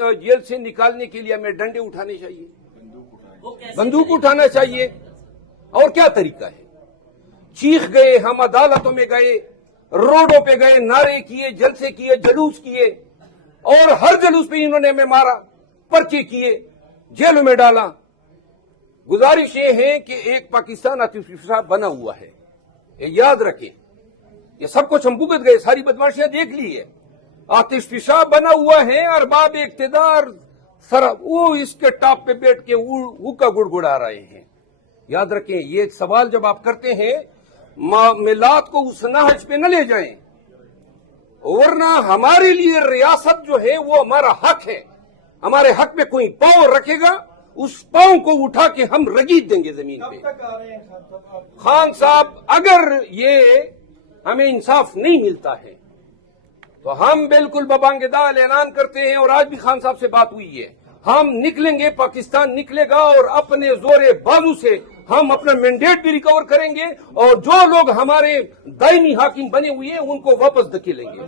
Jail से निकालने के लिए हमें डंडे उठाने चाहिए, बंदूक उठाना चाहिए, और क्या तरीका है? चीख गए, हम अदालतों में गए, रोडों पे गए, नारे किए, जलसे किए, जलूस किए, और हर जलूस पे इन्होंने हमें मारा, पर्चे किए, जेलों में डाला। गुजारिश ये है कि एक पाकिस्तान आतिफ साहब बना हुआ है, ये याद रखें। ये सब कुछ हम भुगत गए, सारी बदमाशियां देख ली है। आतिफ साहब बना हुआ है, अरबाब इक्तिदार वो इसके टॉप पे बैठ के हुक्का गुड़गुड़ा रहे हैं। याद रखें, ये सवाल जब आप करते हैं, मिलाद को उस नहज पे न ले जाएं, वरना हमारे लिए रियासत जो है वो हमारा हक है। हमारे हक में कोई पांव रखेगा, उस पांव को उठा के हम रगीद देंगे जमीन पे। खान साहब, अगर ये हमें इंसाफ नहीं मिलता है तो हम बिल्कुल बबांगेदार ऐलान करते हैं, और आज भी खान साहब से बात हुई है, हम निकलेंगे, पाकिस्तान निकलेगा, और अपने जोरे बाजू से हम अपना मैंडेट भी रिकवर करेंगे, और जो लोग हमारे दायमी हाकिम बने हुए हैं उनको वापस धकेलेंगे।